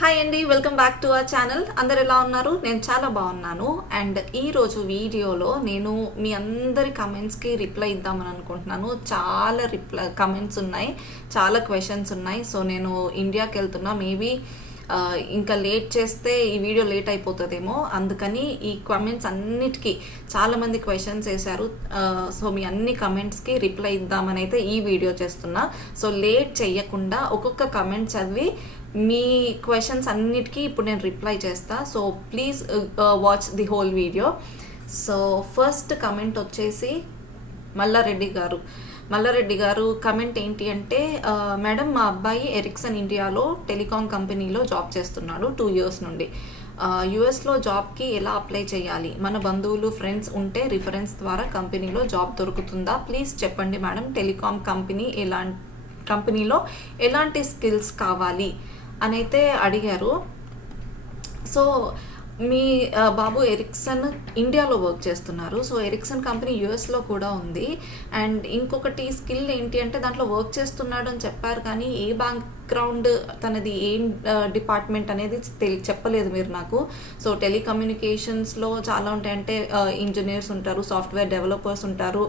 Hi అండి, welcome back to our channel. అందరు ఎలా ఉన్నారు? నేను చాలా బాగున్నాను. అండ్ ఈరోజు వీడియోలో నేను మీ అందరి కమెంట్స్కి రిప్లై ఇద్దామని అనుకుంటున్నాను. చాలా కమెంట్స్ ఉన్నాయి, చాలా క్వశ్చన్స్ ఉన్నాయి. సో నేను ఇండియాకి వెళ్తున్నా. మేబీ ఇంకా లేట్ చేస్తే ఈ వీడియో లేట్ అయిపోతుందేమో, అందుకని ఈ కమెంట్స్ అన్నిటికీ చాలామంది క్వశ్చన్స్ వేశారు. సో మీ అన్ని కమెంట్స్కి రిప్లై ఇద్దామని అయితే ఈ వీడియో చేస్తున్నా. సో లేట్ చేయకుండా ఒక్కొక్క కమెంట్ చదివి మీ క్వశ్చన్స్ అన్నిటికీ ఇప్పుడు నేను రిప్లై చేస్తా. So please watch the whole video. So first comment వచ్చేసి మల్లారెడ్డి గారు కమెంట్ ఏంటి అంటే, మేడం మా అబ్బాయి ఎరిక్సన్ ఇండియాలో టెలికాం కంపెనీలో జాబ్ చేస్తున్నాడు 2 years నుండి. యుఎస్లో జాబ్కి ఎలా అప్లై చేయాలి? మన బంధువులు ఫ్రెండ్స్ ఉంటే రిఫరెన్స్ ద్వారా కంపెనీలో జాబ్ దొరుకుతుందా? ప్లీజ్ చెప్పండి మేడం. టెలికాం కంపెనీలో ఎలాంటి స్కిల్స్ కావాలి అని అయితే అడిగారు. సో మీ బాబు ఎరిక్సన్ ఇండియాలో వర్క్ చేస్తున్నారు. సో ఎరిక్సన్ కంపెనీ యూఎస్లో కూడా ఉంది. అండ్ ఇంకొకటి స్కిల్ ఏంటి అంటే, దాంట్లో వర్క్ చేస్తున్నాడు అని చెప్పారు, కానీ ఏ బ్యాక్గ్రౌండ్ తనది ఏం డిపార్ట్మెంట్ అనేది చెప్పలేదు మీరు నాకు. సో టెలికమ్యూనికేషన్స్లో చాలా ఉంటాయి. అంటే ఇంజనీర్స్ ఉంటారు, సాఫ్ట్వేర్ డెవలపర్స్ ఉంటారు,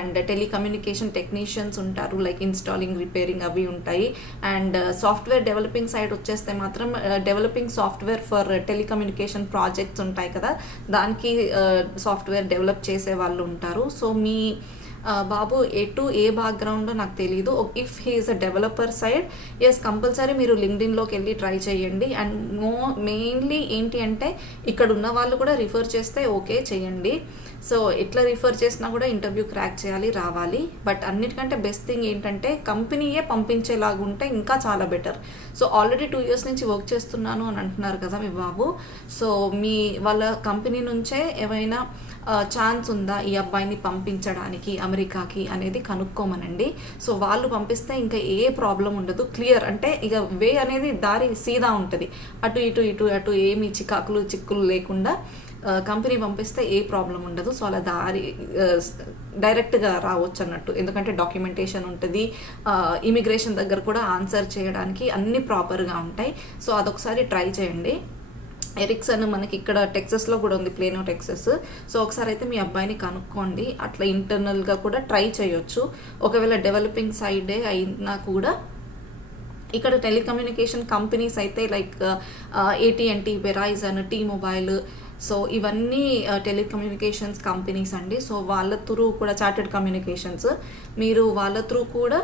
అండ్ టెలికమ్యూనికేషన్ టెక్నీషియన్స్ ఉంటారు, లైక్ ఇన్స్టాలింగ్, రిపేరింగ్ అవి ఉంటాయి. అండ్ సాఫ్ట్వేర్ డెవలపింగ్ సైడ్ వచ్చేస్తే మాత్రం developing software for telecommunication projects ఉంటాయి కదా, దానికి సాఫ్ట్వేర్ డెవలప్ చేసే వాళ్ళు ఉంటారు. సో మీ బాబు ఏ బ్యాక్గ్రౌండో నాకు తెలీదు. If he's a developer side, yes compulsory మీరు లింక్డ్ఇన్లోకి వెళ్ళి ట్రై చేయండి. అండ్ మెయిన్లీ ఏంటి అంటే, ఇక్కడ ఉన్న వాళ్ళు కూడా రిఫర్ చేస్తే ఓకే చేయండి. సో ఎట్లా రిఫర్ చేసినా కూడా ఇంటర్వ్యూ క్రాక్ చేయాలి, రావాలి. బట్ అన్నిటికంటే బెస్ట్ థింగ్ ఏంటంటే, కంపెనీయే పంపించేలాగా ఉంటే ఇంకా చాలా బెటర్. సో ఆల్రెడీ 2 years నుంచి వర్క్ చేస్తున్నాను అని అంటున్నారు కదా మీ బాబు. సో వాళ్ళ కంపెనీ నుంచే ఏమైనా ఛాన్స్ ఉందా ఈ అబ్బాయిని పంపించడానికి అమెరికాకి అనేది కనుక్కోమనండి. సో వాళ్ళు పంపిస్తే ఇంకా ఏ ప్రాబ్లం ఉండదు. క్లియర్ అంటే ఇక వే అనేది దారి సీదా ఉంటుంది. అటు ఏమి చిక్కులు లేకుండా కంపెనీ పంపిస్తే ఏ ప్రాబ్లం ఉండదు. సో అలా దారి డైరెక్ట్గా రావచ్చు అన్నట్టు. ఎందుకంటే డాక్యుమెంటేషన్ ఉంటుంది, ఇమిగ్రేషన్ దగ్గర కూడా ఆన్సర్ చేయడానికి అన్ని ప్రాపర్గా ఉంటాయి. సో అదొకసారి ట్రై చేయండి. ఎరిక్సన్ మనకి ఇక్కడ టెక్సస్లో కూడా ఉంది, ప్లేనో టెక్సస్. సో ఒకసారి అయితే మీ అబ్బాయిని కనుక్కోండి. అట్లా ఇంటర్నల్గా కూడా ట్రై చేయొచ్చు. ఒకవేళ డెవలపింగ్ సైడే అయినా కూడా ఇక్కడ టెలికమ్యూనికేషన్ కంపెనీస్ అయితే లైక్ AT&T, వెరైజన్, T-Mobile, సో ఇవన్నీ టెలికమ్యూనికేషన్స్ కంపెనీస్ అండి. సో వాళ్ళ త్రూ కూడా చార్టెడ్ కమ్యూనికేషన్స్, మీరు వాళ్ళ త్రూ కూడా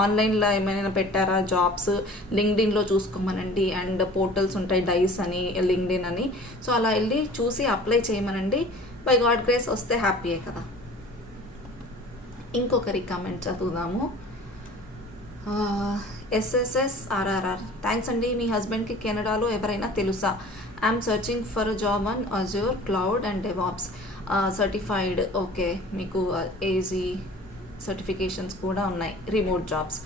ఆన్లైన్లో ఏమైనా పెట్టారా జాబ్స్, లింక్డ్ఇన్లో చూసుకోమనండి. అండ్ పోర్టల్స్ ఉంటాయి, డైస్ అని, లింక్డ్ఇన్ అని. సో అలా వెళ్ళి చూసి అప్లై చేయమనండి. బై గాడ్ గ్రేస్ వస్తే హ్యాపీయే కదా. ఇంకొకరి కమెంట్ చదువుదాము. SSSRRR, థ్యాంక్స్ అండి. మీ హస్బెండ్కి కెనడాలో ఎవరైనా తెలుసా? I'm searching for a job on Azure cloud and DevOps certified. Okay, మీకు AZ సర్టిఫికేషన్స్ కూడా ఉన్నాయి. రిమోట్ జాబ్స్,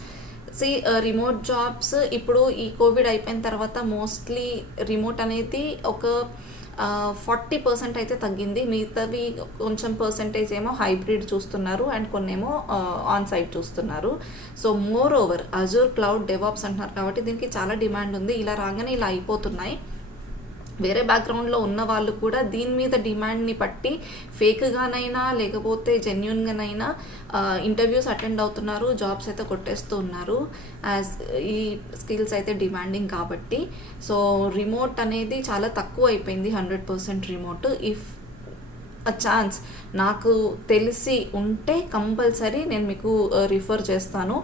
రిమోట్ జాబ్స్ ఇప్పుడు ఈ కోవిడ్ అయిపోయిన తర్వాత మోస్ట్లీ రిమోట్ అనేది ఒక 40% అయితే తగ్గింది. మిగతావి కొంచెం పర్సంటేజ్ ఏమో హైబ్రిడ్ చూస్తున్నారు, అండ్ కొన్నేమో ఆన్ సైట్ చూస్తున్నారు. So more over Azure cloud DevOps అంటున్నారు కాబట్టి దీనికి చాలా డిమాండ్ ఉంది. ఇలా రాగానే ఇలా అయిపోతున్నాయి. వేరే బ్యాక్గ్రౌండ్లో ఉన్న వాళ్ళు కూడా దీని మీద డిమాండ్ని బట్టి ఫేక్గానైనా లేకపోతే జెన్యున్గానైనా ఇంటర్వ్యూస్ అటెండ్ అవుతున్నారు, జాబ్స్ అయితే కొట్టేస్తూ ఉన్నారు. యాజ్ ఈ స్కిల్స్ అయితే డిమాండింగ్ కాబట్టి. సో రిమోట్ అనేది చాలా తక్కువ అయిపోయింది, 100% రిమోట్. ఇఫ్ అ ఛాన్స్ నాకు తెలిసి ఉంటే కంపల్సరీ నేను మీకు రిఫర్ చేస్తాను.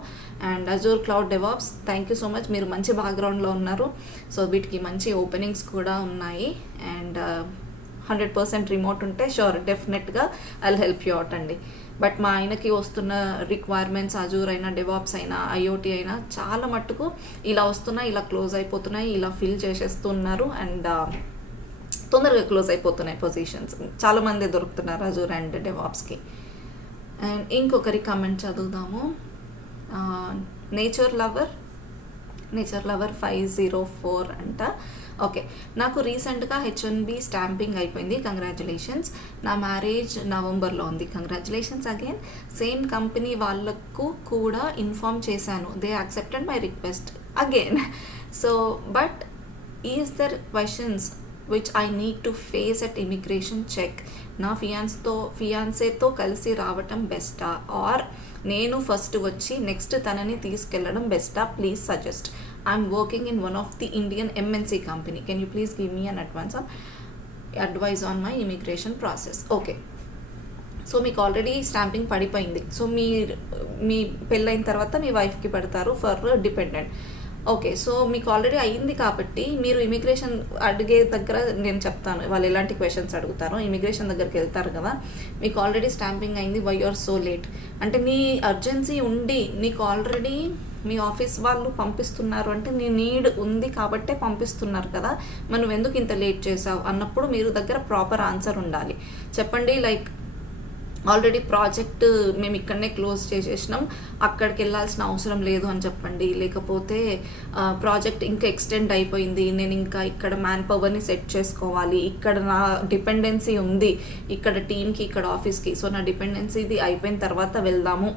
And Azure cloud DevOps, thank you so much. మీరు మంచి బ్యాక్గ్రౌండ్లో ఉన్నారు. సో వీటికి మంచి ఓపెనింగ్స్ కూడా ఉన్నాయి. అండ్ 100% రిమోట్ ఉంటే షూర్ డెఫినెట్గా I will help you out అండి. బట్ మా ఆయనకి వస్తున్న రిక్వైర్మెంట్స్ అజూర్ అయినా, డెవాప్స్ అయినా, IoT అయినా చాలా మట్టుకు ఇలా వస్తున్నాయి, ఇలా క్లోజ్ అయిపోతున్నాయి, ఇలా ఫిల్ చేసేస్తున్నారు. అండ్ తొందరగా క్లోజ్ అయిపోతున్నాయి పొజిషన్స్. చాలామంది దొరుకుతున్నారు అజూర్ అండ్ డెవాప్స్కి. అండ్ ఇంకొకరి కమెంట్ చదువుదాము. నేచర్ లవర్ 504 అంట. ఓకే, నాకు రీసెంట్గా H1B స్టాంపింగ్ అయిపోయింది, కంగ్రాచులేషన్స్. నా మ్యారేజ్ నవంబర్లో ఉంది, కంగ్రాచులేషన్స్ అగైన్. సేమ్ కంపెనీ వాళ్ళకు కూడా ఇన్ఫార్మ్ చేశాను, they accepted my request. again. So but is there questions which I need to face at immigration check? నా ఫియాన్సేతో కలిసి రావటం బెస్టా, ఆర్ నేను ఫస్ట్ వచ్చి నెక్స్ట్ తనని తీసుకెళ్ళడం బెస్టా? Please suggest. I'm working in one of the Indian MNC company. Can you please give me an advice on my immigration process? Okay, so మీకు ఆల్రెడీ స్టాంపింగ్ పడిపోయింది. సో మీ పెళ్ళైన తర్వాత మీ వైఫ్కి పెడతారు ఫర్ డిపెండెంట్. ఓకే, సో మీకు already అయింది కాబట్టి మీరు ఇమిగ్రేషన్ అడిగే దగ్గర నేను చెప్తాను వాళ్ళు ఎలాంటి క్వశ్చన్స్ అడుగుతారో. ఇమిగ్రేషన్ దగ్గరికి వెళ్తారు కదా, మీకు ఆల్రెడీ స్టాంపింగ్ అయింది, వై ఆర్ సో లేట్ అంటే మీ అర్జెన్సీ ఉండి నీకు ఆల్రెడీ మీ ఆఫీస్ వాళ్ళు పంపిస్తున్నారు అంటే నీ నీడ్ ఉంది కాబట్టే పంపిస్తున్నారు కదా, మనం ఎందుకు ఇంత లేట్ చేసావు అన్నప్పుడు మీరు దగ్గర ప్రాపర్ ఆన్సర్ ఉండాలి. చెప్పండి, లైక్ ఆల్రెడీ ప్రాజెక్ట్ మేము ఇక్కడనే క్లోజ్ చేసేసినాం, అక్కడికి వెళ్ళాల్సిన అవసరం లేదు అని చెప్పండి. లేకపోతే ప్రాజెక్ట్ ఇంకా ఎక్స్టెండ్ అయిపోయింది, నేను ఇంకా ఇక్కడ మ్యాన్ పవర్ని సెట్ చేసుకోవాలి, ఇక్కడ నా డిపెండెన్సీ ఉంది ఇక్కడ టీమ్కి ఇక్కడ ఆఫీస్కి, సో నా డిపెండెన్సీది అయిపోయిన తర్వాత వెళ్దాము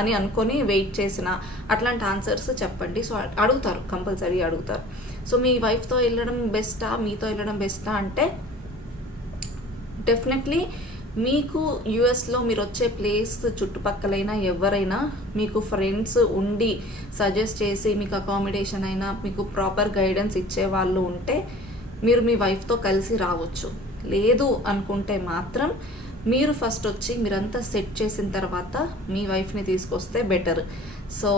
అని అనుకొని వెయిట్ చేసిన అట్లాంటి ఆన్సర్స్ చెప్పండి. సో అడుగుతారు, కంపల్సరీ అడుగుతారు. సో మీ వైఫ్తో వెళ్ళడం బెస్టా మీతో వెళ్ళడం బెస్టా అంటే డెఫినెట్లీ మీకు యూఎస్లో మీరు వచ్చే ప్లేస్ చుట్టుపక్కలైనా ఎవరైనా మీకు ఫ్రెండ్స్ ఉండి సజెస్ట్ చేసి మీకు అకామిడేషన్ అయినా మీకు ప్రాపర్ గైడెన్స్ ఇచ్చే వాళ్ళు ఉంటే మీరు మీ వైఫ్తో కలిసి రావచ్చు. లేదు అనుకుంటే మాత్రం మీరు ఫస్ట్ వచ్చి మీరంతా సెట్ చేసిన తర్వాత మీ వైఫ్ని తీసుకొస్తే బెటర్. సో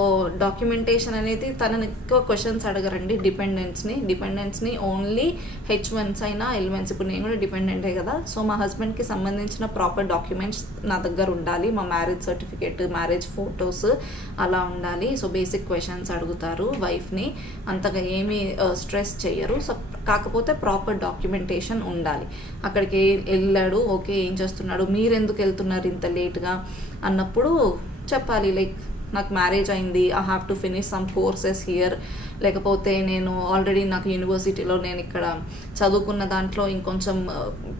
డాక్యుమెంటేషన్ అనేది తనని ఎక్కువ క్వశ్చన్స్ అడగరండి. డిపెండెంట్స్ని ఓన్లీ H1s అయినా L1s, ఇప్పుడు నేను కూడా డిపెండెంటే కదా, సో మా హస్బెండ్కి సంబంధించిన ప్రాపర్ డాక్యుమెంట్స్ నా దగ్గర ఉండాలి, మా మ్యారేజ్ సర్టిఫికేట్, మ్యారేజ్ ఫొటోస్ అలా ఉండాలి. సో బేసిక్ క్వశ్చన్స్ అడుగుతారు, వైఫ్ని అంతగా ఏమీ స్ట్రెస్ చేయరు. సో కాకపోతే ప్రాపర్ డాక్యుమెంటేషన్ ఉండాలి. అక్కడికి వెళ్ళాడు, ఓకే ఏం చేస్తున్నాడు, మీరెందుకు వెళ్తున్నారు ఇంత లేట్గా అన్నప్పుడు చెప్పాలి, లైక్ నాకు మ్యారేజ్ అయింది, I have to finish some courses here, లేకపోతే నేను ఆల్రెడీ నాకు యూనివర్సిటీలో నేను ఇక్కడ చదువుకున్న దాంట్లో ఇంకొంచెం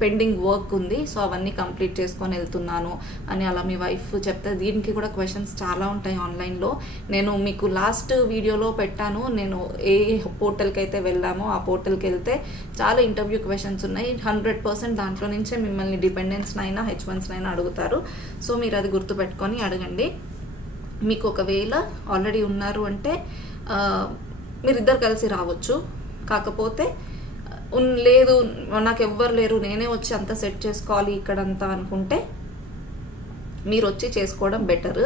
పెండింగ్ వర్క్ ఉంది, సో అవన్నీ కంప్లీట్ చేసుకొని వెళ్తున్నాను అని అలా మీ వైఫ్ చెప్తే. దీనికి కూడా క్వశ్చన్స్ చాలా ఉంటాయి ఆన్లైన్లో. నేను మీకు లాస్ట్ వీడియోలో పెట్టాను, నేను ఏ పోర్టల్కి అయితే వెళ్ళామో ఆ పోర్టల్కి వెళ్తే చాలా ఇంటర్వ్యూ క్వశ్చన్స్ ఉన్నాయి. 100% దాంట్లో నుంచే మిమ్మల్ని డిపెండెన్స్నైనా H1స్నైనా అడుగుతారు. సో మీరు అది గుర్తుపెట్టుకొని అడగండి. మీకు ఒకవేళ ఆల్రెడీ ఉన్నారు అంటే మీరిద్దరు కలిసి రావచ్చు. కాకపోతే లేదు నాకు ఎవ్వరు లేరు, నేనే వచ్చి అంతా సెట్ చేసుకోవాలి ఇక్కడంతా అనుకుంటే మీరు వచ్చి చేసుకోవడం బెటర్.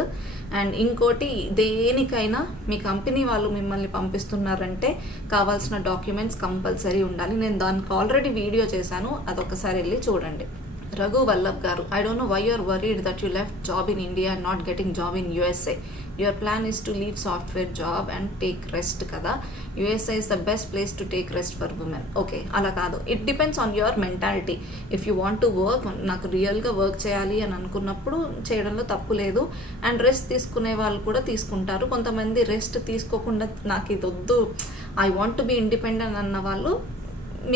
అండ్ ఇంకోటి, దేనికైనా మీ కంపెనీ వాళ్ళు మిమ్మల్ని పంపిస్తున్నారంటే కావాల్సిన డాక్యుమెంట్స్ కంపల్సరీ ఉండాలి. నేను దానికి ఆల్రెడీ వీడియో చేశాను, అదొకసారి వెళ్ళి చూడండి. Raghu Vallabh garu, I don't know why you are worried that you left job in India and not getting job in USA. Your plan is to leave software job and take rest kada. USA is the best place to take rest for women. Okay, ala kaadu. It depends on your mentality. If you want to work, నాకు రియల్గా work చేయాలి అని అనుకున్నప్పుడు చేయడంలో తప్పు లేదు. And rest తీసుకునే వాళ్ళు కూడా తీసుకుంటారు. కొంతమంది రెస్ట్ తీసుకోకుండా నాకు ఇది వద్దు, I want to be independent అన్న వాళ్ళు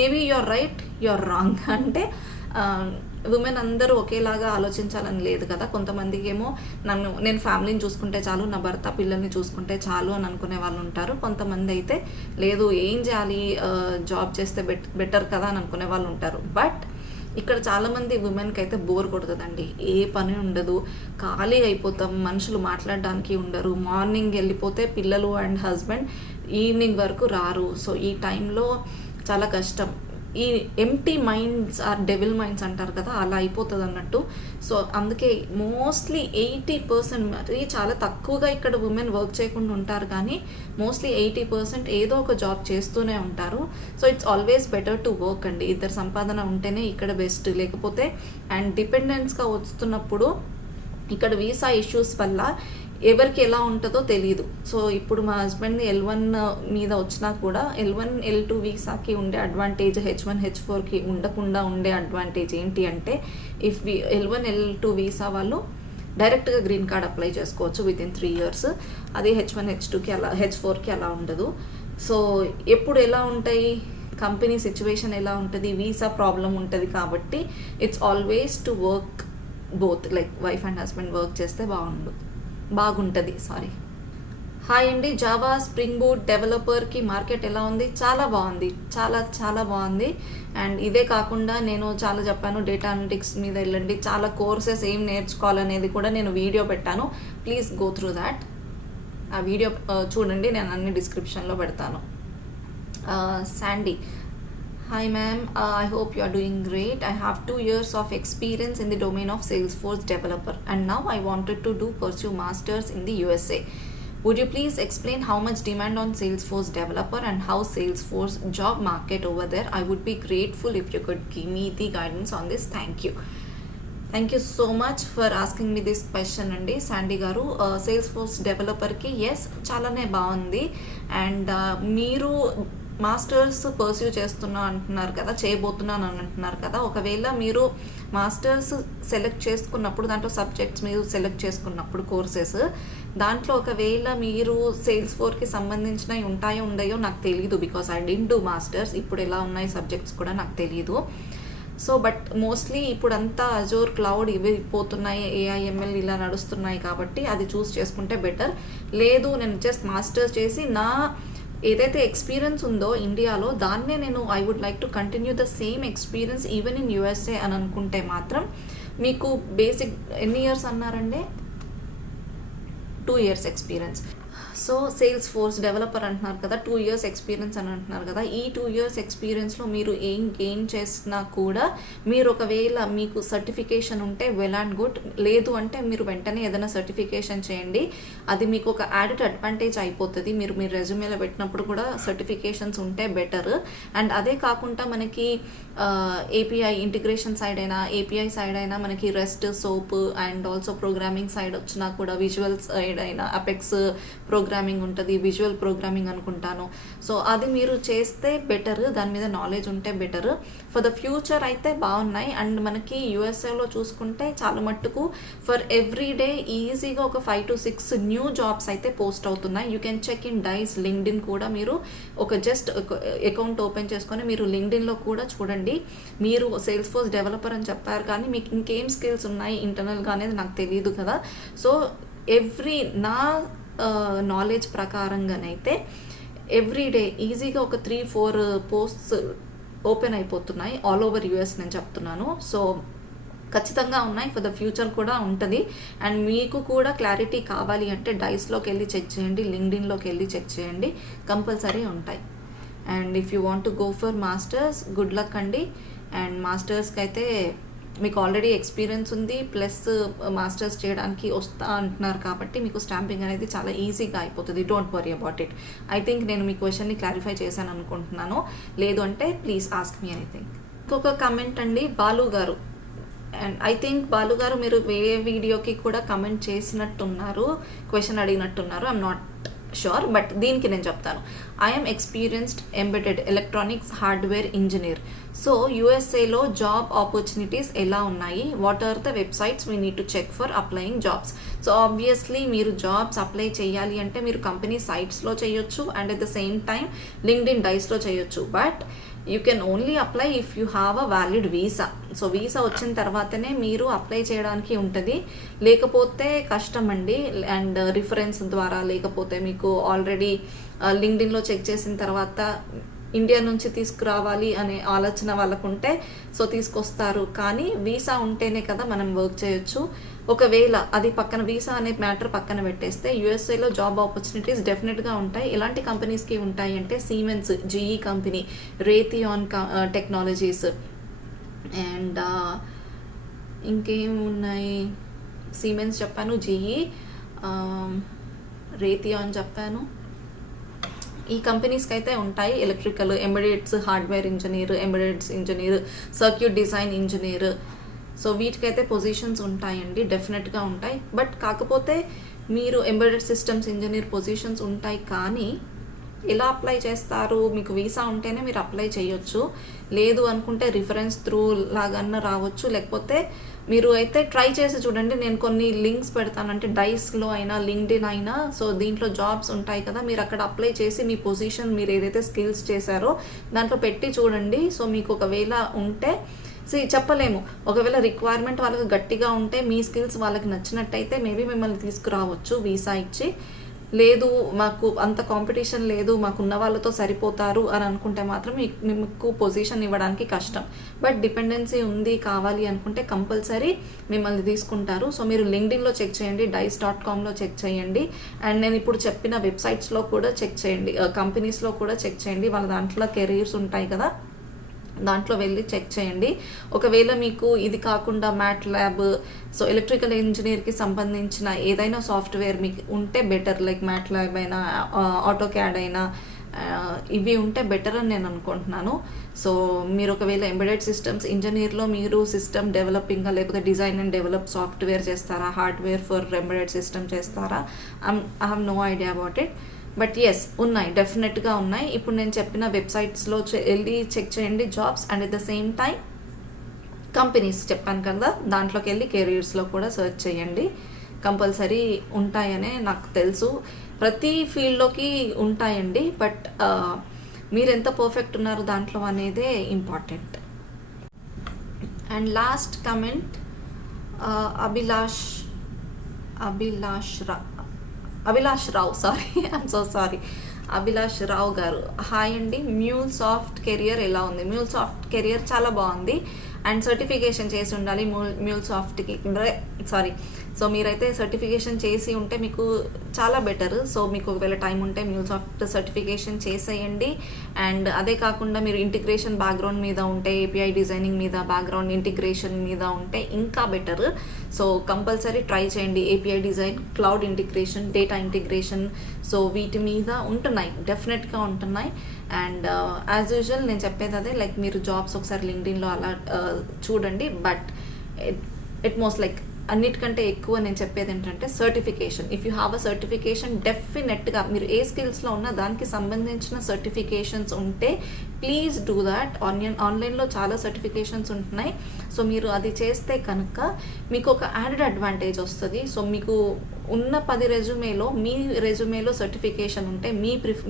maybe you are right, you are wrong. అంటే ఉమెన్ అందరూ ఒకేలాగా ఆలోచించాలని లేదు కదా. కొంతమందికి ఏమో నేను ఫ్యామిలీని చూసుకుంటే చాలు, నా భర్త పిల్లల్ని చూసుకుంటే చాలు అని అనుకునే వాళ్ళు ఉంటారు. కొంతమంది అయితే లేదు ఏం చేయాలి, జాబ్ చేస్తే బెటర్ కదా అని అనుకునే వాళ్ళు ఉంటారు. బట్ ఇక్కడ చాలామంది ఉమెన్కి అయితే బోర్ కొడుతుందండి, ఏ పని ఉండదు, ఖాళీ అయిపోతాం, మనుషులు మాట్లాడడానికి ఉండరు. మార్నింగ్ వెళ్ళిపోతే పిల్లలు అండ్ హస్బెండ్ ఈవినింగ్ వరకు రారు. సో ఈ టైంలో చాలా కష్టం. ఈ empty minds are devil minds అంటారు కదా, అలా అయిపోతుంది అన్నట్టు. సో అందుకే మోస్ట్లీ 80%, మరి చాలా తక్కువగా ఇక్కడ ఉమెన్ వర్క్ చేయకుండా ఉంటారు, కానీ మోస్ట్లీ 80% ఏదో ఒక జాబ్ చేస్తూనే ఉంటారు. So it's always better to work అండి. ఇద్దరు సంపాదన ఉంటేనే ఇక్కడ బెస్ట్. లేకపోతే అండ్ డిపెండెన్స్గా వస్తున్నప్పుడు ఇక్కడ వీసా ఇష్యూస్ వల్ల ఎవరికి ఎలా ఉంటుందో తెలియదు. సో ఇప్పుడు మా హస్బెండ్ని L1 మీద వచ్చినా కూడా L1 L2 వీసాకి ఉండే అడ్వాంటేజ్ H1 H4కి ఉండకుండా ఉండే అడ్వాంటేజ్ ఏంటి అంటే, ఇఫ్ L1 L2 వీసా వాళ్ళు డైరెక్ట్గా గ్రీన్ కార్డ్ అప్లై చేసుకోవచ్చు వితిన్ 3 years. అది H1 H2కి అలా, H4కి అలా ఉండదు. సో ఎప్పుడు ఎలా ఉంటాయి, కంపెనీ సిచ్యువేషన్ ఎలా ఉంటుంది, వీసా ప్రాబ్లం ఉంటుంది. కాబట్టి it's always to work both, like wife and husband work చేస్తే బాగుంటుంది. హాయ్ అండి, జావా స్ప్రింగ్ బూట్ డెవలపర్కి మార్కెట్ ఎలా ఉంది? చాలా బాగుంది, చాలా చాలా బాగుంది. అండ్ ఇదే కాకుండా నేను చాలా చెప్పాను, డేటా అనలిటిక్స్ మీద వెళ్ళండి, చాలా కోర్సెస్ ఏం నేర్చుకోవాలనేది కూడా నేను వీడియో పెట్టాను. Please go through that. ఆ వీడియో చూడండి, నేను అన్ని డిస్క్రిప్షన్లో పెడతాను. Sandy, hi ma'am, I hope you are doing great. I have 2 years of experience in the domain of Salesforce developer and now I wanted to pursue masters in the USA. Would you please explain how much demand on Salesforce developer and how Salesforce job market over there? I would be grateful if you could give me the guidance on this. Thank you. Thank you so much for asking me this question అండి Sandy గారు. Sales force డెవలపర్కి yes చాలానే బాగుంది. And మీరు masters pursue చేస్తున్నా అంటున్నారు కదా, చేయబోతున్నాను అని అంటున్నారు కదా. ఒకవేళ మీరు మాస్టర్స్ సెలెక్ట్ చేసుకున్నప్పుడు, దాంట్లో సబ్జెక్ట్స్ మీరు సెలెక్ట్ చేసుకున్నప్పుడు కోర్సెస్, దాంట్లో ఒకవేళ మీరు సేల్స్ ఫోర్స్కి సంబంధించినవి ఉంటాయో ఉండయో నాకు తెలియదు, because I didn't do masters. ఇప్పుడు ఎలా ఉన్నాయి సబ్జెక్ట్స్ కూడా నాకు తెలియదు. సో బట్ మోస్ట్లీ ఇప్పుడంతా అజోర్ క్లౌడ్ ఇవి పోతున్నాయి, ఏఐఎంఎల్ ఇలా నడుస్తున్నాయి కాబట్టి అది చూస్ చేసుకుంటే బెటర్. లేదు నేను జస్ట్ మాస్టర్స్ చేసి నా ఏదైతే ఎక్స్పీరియన్స్ ఉందో ఇండియాలో దాన్నే నేను I would like to continue the same experience even in USA అని అనుకుంటే మాత్రం మీకు బేసిక్ ఎన్ని ఇయర్స్ అన్నారండి? 2 years experience. So sales force developer అంటున్నారు కదా, 2 years ఎక్స్పీరియన్స్ అని అంటున్నారు కదా. ఈ 2 years ఎక్స్పీరియన్స్లో మీరు ఏం గెయిన్ చేసినా కూడా మీరు ఒకవేళ మీకు సర్టిఫికేషన్ ఉంటే వెల్ అండ్ గుడ్. లేదు అంటే మీరు వెంటనే ఏదైనా సర్టిఫికేషన్ చేయండి, అది మీకు ఒక యాడెడ్ అడ్వాంటేజ్ అయిపోతుంది. మీరు మీ రెజ్యూమేలో పెట్టినప్పుడు కూడా సర్టిఫికేషన్స్ ఉంటే బెటర్. అండ్ అదే కాకుండా మనకి ఏపీఐ ఇంటిగ్రేషన్ సైడ్ అయినా, ఏపీఐ సైడ్ అయినా, మనకి rest, soap and also programming side వచ్చినా కూడా, విజువల్ సైడ్ అయినా అపెక్స్ ప్రోగ్రామింగ్ ఉంటుంది, విజువల్ ప్రోగ్రామింగ్ అనుకుంటాను. సో అది మీరు చేస్తే బెటర్, దాని మీద నాలెడ్జ్ ఉంటే బెటర్. ఫర్ ద ఫ్యూచర్ అయితే బాగున్నాయి. అండ్ మనకి యూఎస్ఏలో చూసుకుంటే చాలా మట్టుకు ఫర్ ఎవ్రీ డే ఈజీగా ఒక 5 to 6 న్యూ జాబ్స్ అయితే పోస్ట్ అవుతున్నాయి. You can check Indeed, LinkedIn కూడా. మీరు ఒక జస్ట్ అకౌంట్ ఓపెన్ చేసుకొని మీరు లింక్డ్ఇన్లో కూడా చూడండి. మీరు సేల్స్ ఫోర్స్ డెవలపర్ అని చెప్పారు కానీ మీకు ఇంకేం స్కిల్స్ ఉన్నాయి ఇంటర్నల్గా అనేది నాకు తెలియదు కదా. సో నా నాలెడ్జ్ ప్రకారంగానైతే ఎవ్రీడే ఈజీగా ఒక 3-4 పోస్ట్స్ ఓపెన్ అయిపోతున్నాయి ఆల్ ఓవర్ యూఎస్, నేను చెప్తున్నాను. సో ఖచ్చితంగా ఉన్నాయి, ఫర్ ద ఫ్యూచర్ కూడా ఉంటుంది. అండ్ మీకు కూడా క్లారిటీ కావాలి అంటే డైస్లోకి వెళ్ళి చెక్ చేయండి, లింక్డ్ఇన్లోకి వెళ్ళి చెక్ చేయండి, కంపల్సరీ ఉంటాయి. And if you want to go for masters, good luck అండి. అండ్ మాస్టర్స్కి అయితే మీకు ఆల్రెడీ ఎక్స్పీరియన్స్ ఉంది, ప్లస్ మాస్టర్స్ చేయడానికి వస్తా అంటున్నారు కాబట్టి మీకు స్టాంపింగ్ అనేది చాలా ఈజీగా అయిపోతుంది. Don't worry about it. I think నేను మీ క్వశ్చన్ని క్లారిఫై చేశాను అనుకుంటున్నాను. లేదు అంటే ప్లీజ్ ఆస్క్ మీ ఎనీథింగ్. ఇంకొక కమెంట్ అండి, బాలు గారు. అండ్ ఐ థింక్ బాలు గారు మీరు వేరే వీడియోకి కూడా కమెంట్ చేసినట్టున్నారు, క్వశ్చన్ అడిగినట్టున్నారు. ఐఎమ్ నాట్ షూర్, బట్ దీనికి నేను చెప్తాను. I'm experienced embedded electronics hardware engineer. So యూఎస్ఏలో జాబ్ ఆపర్చునిటీస్ ఎలా ఉన్నాయి? What are the websites we need to check for applying jobs? So obviously మీరు జాబ్స్ అప్లై చేయాలి అంటే మీరు కంపెనీ సైట్స్లో చేయొచ్చు, and at the same time LinkedIn డైస్లో చేయొచ్చు. But you can only apply if you have a valid visa. So visa వచ్చిన తర్వాతనే మీరు అప్లై చేయడానికి ఉంటుంది, లేకపోతే కష్టం అండి. అండ్ రిఫరెన్స్ ద్వారా, లేకపోతే మీకు ఆల్రెడీ లింక్డ్ఇన్లో చెక్ చేసిన తర్వాత ఇండియా నుంచి తీసుకురావాలి అనే ఆలోచన వాళ్ళకు ఉంటే సో తీసుకొస్తారు, కానీ వీసా ఉంటేనే కదా మనం వర్క్ చేయొచ్చు. ఒకవేళ అది పక్కన, వీసా అనే మ్యాటర్ పక్కన పెట్టేస్తే యూఎస్ఏలో జాబ్ ఆపర్చునిటీస్ డెఫినెట్గా ఉంటాయి. ఎలాంటి కంపెనీస్కి ఉంటాయి అంటే siemens, GE company, Raytheon technologies, and ఇంకేం ఉన్నాయి, సిమెన్స్ చెప్పాను, జీఈ, రేథియాన్ చెప్పాను. ఈ కంపెనీస్కి అయితే ఉంటాయి. Electrical, embeddeds hardware engineer, embeddeds engineer, circuit design engineer. So వీటికైతే పొజిషన్స్ ఉంటాయండి, డెఫినెట్గా ఉంటాయి. బట్ కాకపోతే మీరు ఎంబెడెడ్ సిస్టమ్స్ ఇంజనీర్ పొజిషన్స్ ఉంటాయి, కానీ ఎలా అప్లై చేస్తారు? మీకు వీసా ఉంటేనే మీరు అప్లై చేయొచ్చు. లేదు అనుకుంటే రిఫరెన్స్ త్రూ లాగన్నా రావచ్చు, లేకపోతే మీరు అయితే ట్రై చేసి చూడండి. నేను కొన్ని లింక్స్ పెడతాను, అంటే డైస్లో అయినా, లింక్డ్ఇన్ అయినా. సో దీంట్లో జాబ్స్ ఉంటాయి కదా, మీరు అక్కడ అప్లై చేసి మీ పొజిషన్, మీరు ఏదైతే స్కిల్స్ చేశారో దాంట్లో పెట్టి చూడండి. సో మీకు ఒకవేళ ఉంటే చెప్పలేము, ఒకవేళ రిక్వైర్మెంట్ వాళ్ళకి గట్టిగా ఉంటే, మీ స్కిల్స్ వాళ్ళకి నచ్చినట్టయితే మేబీ మిమ్మల్ని తీసుకురావచ్చు వీసా ఇచ్చి. లేదు మాకు అంత కాంపిటీషన్ లేదు, మాకు ఉన్న వాళ్ళతో సరిపోతారు అని అనుకుంటే మాత్రం మీకు పొజిషన్ ఇవ్వడానికి కష్టం. బట్ డిపెండెన్సీ ఉంది కావాలి అనుకుంటే కంపల్సరీ మిమ్మల్ని తీసుకుంటారు. సో మీరు లింక్డ్ఇన్లో చెక్ చేయండి, dice.comలో చెక్ చేయండి, అండ్ నేను ఇప్పుడు చెప్పిన వెబ్సైట్స్లో కూడా చెక్ చేయండి, కంపెనీస్లో కూడా చెక్ చేయండి. వాళ్ళ దాంట్లో కెరీర్స్ ఉంటాయి కదా, దాంట్లో వెళ్ళి చెక్ చేయండి. ఒకవేళ మీకు ఇది కాకుండా మ్యాట్ ల్యాబ్, సో ఎలక్ట్రికల్ ఇంజనీర్కి సంబంధించిన ఏదైనా సాఫ్ట్వేర్ మీకు ఉంటే బెటర్, లైక్ మ్యాట్ ల్యాబ్ అయినా ఆటో క్యాడ్ అయినా ఇవి ఉంటే బెటర్ అని నేను అనుకుంటున్నాను. సో మీరు ఒకవేళ ఎంబెడెడ్ సిస్టమ్స్ ఇంజనీర్లో మీరు సిస్టమ్ డెవలపింగ్ లేకపోతే డిజైన్ అండ్ డెవలప్ సాఫ్ట్వేర్ చేస్తారా, హార్డ్వేర్ ఫర్ ఎంబెడెడ్ సిస్టమ్ చేస్తారా, I have no idea about it. But yes ఉన్నాయి, డెఫినెట్గా ఉన్నాయి. ఇప్పుడు నేను చెప్పిన వెబ్సైట్స్లో వెళ్ళి చెక్ చేయండి jobs, and at the same time companies చెప్పాను కదా దాంట్లోకి వెళ్ళి కెరీర్స్లో కూడా సెర్చ్ చేయండి. కంపల్సరీ ఉంటాయనే నాకు తెలుసు, ప్రతి ఫీల్డ్లోకి ఉంటాయండి. బట్ మీరు ఎంత పర్ఫెక్ట్ ఉన్నారు దాంట్లో అనేదే important. And last comment Abhilash Rao, sorry, I'm so sorry, Abhilash Rao గారు. హాయ్ అండి, మ్యూల్సాఫ్ట్ కెరియర్ ఎలా ఉంది? మ్యూల్సాఫ్ట్ కెరియర్ చాలా బాగుంది, అండ్ సర్టిఫికేషన్ చేసి ఉండాలి మ్యూల్సాఫ్ట్కి, సారీ. సో మీరైతే సర్టిఫికేషన్ చేసి ఉంటే మీకు చాలా బెటర్. సో మీకు ఒకవేళ టైం ఉంటే మ్యూల్సాఫ్ట్ సర్టిఫికేషన్ చేసేయండి. అండ్ అదే కాకుండా మీరు ఇంటిగ్రేషన్ బ్యాక్గ్రౌండ్ మీద ఉంటే, ఏపీఐ డిజైనింగ్ మీద బ్యాక్గ్రౌండ్, ఇంటిగ్రేషన్ మీద ఉంటే ఇంకా బెటర్. సో కంపల్సరీ ట్రై చేయండి. API design, cloud integration, data integration, so వీటి మీద ఉంటున్నాయి, డెఫినెట్గా ఉంటున్నాయి. అండ్ యాజ్ యూజువల్ నేను చెప్పేది అదే, లైక్ మీరు జాబ్స్ ఒకసారి లింక్డ్ఇన్లో అలా చూడండి. బట్ ఇట్ మోస్ట్ లైక్ అన్నిటికంటే ఎక్కువ నేను చెప్పేది ఏంటంటే certification. If you have a certification, డెఫినెట్గా మీరు ఏ స్కిల్స్లో ఉన్న దానికి సంబంధించిన సర్టిఫికేషన్స్ ఉంటే ప్లీజ్ డూ దాట్. ఆన్లైన్లో చాలా సర్టిఫికేషన్స్ ఉంటున్నాయి. సో మీరు అది చేస్తే కనుక మీకు ఒక యాడెడ్ అడ్వాంటేజ్ వస్తుంది. సో మీకు ఉన్న 10 రెజ్యూమేలో మీ రెజ్యూమేలో సర్టిఫికేషన్ ఉంటే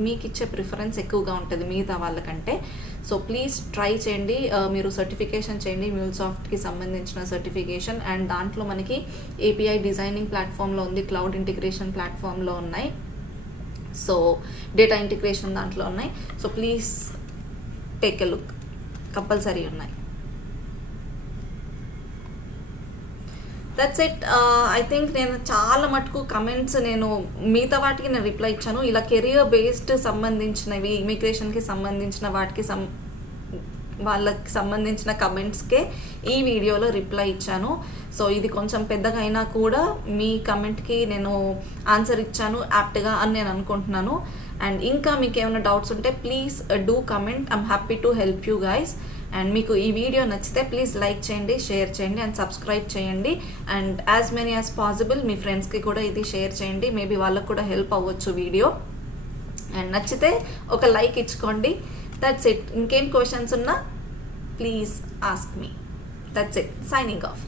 మీకు ఇచ్చే ప్రిఫరెన్స్ ఎక్కువగా ఉంటుంది మిగతా వాళ్ళకంటే. సో ప్లీజ్ ట్రై చేయండి, మీరు సర్టిఫికేషన్ చేయండి, మ్యూల్సాఫ్ట్కి సంబంధించిన సర్టిఫికేషన్. అండ్ దాంట్లో మనకి ఏపీఐ డిజైనింగ్ ప్లాట్ఫామ్లో ఉంది, క్లౌడ్ ఇంటిగ్రేషన్ ప్లాట్ఫామ్లో ఉన్నాయి, సో డేటా ఇంటిగ్రేషన్ దాంట్లో ఉన్నాయి. So please take a look, compulsory ఉన్నాయి. That's it. ఐ థింక్ నేను చాలా మటుకు కమెంట్స్ నేను మిగతా వాటికి నేను రిప్లై ఇచ్చాను. ఇలా కెరియర్ బేస్డ్ సంబంధించినవి, ఇమిగ్రేషన్కి సంబంధించిన వాటికి వాళ్ళకి సంబంధించిన కమెంట్స్కే ఈ వీడియోలో రిప్లై ఇచ్చాను. సో ఇది కొంచెం పెద్దగా అయినా కూడా మీ కమెంట్కి నేను ఆన్సర్ ఇచ్చాను యాప్ట్గా అని నేను అనుకుంటున్నాను. అండ్ ఇంకా మీకు ఏమైనా డౌట్స్ ఉంటే please do comment, I'm happy to help you guys. And మీకు ఈ వీడియో నచ్చితే ప్లీజ్ లైక్ చేయండి, షేర్ చేయండి, అండ్ సబ్స్క్రైబ్ చేయండి. And as many as possible మీ ఫ్రెండ్స్కి కూడా ఇది షేర్ చేయండి, మేబీ వాళ్ళకు కూడా హెల్ప్ అవ్వచ్చు వీడియో. అండ్ నచ్చితే ఒక లైక్ ఇచ్చుకోండి. That's it. ఇంకేం క్వశ్చన్స్ ఉన్నా please ask me. That's it. Signing of.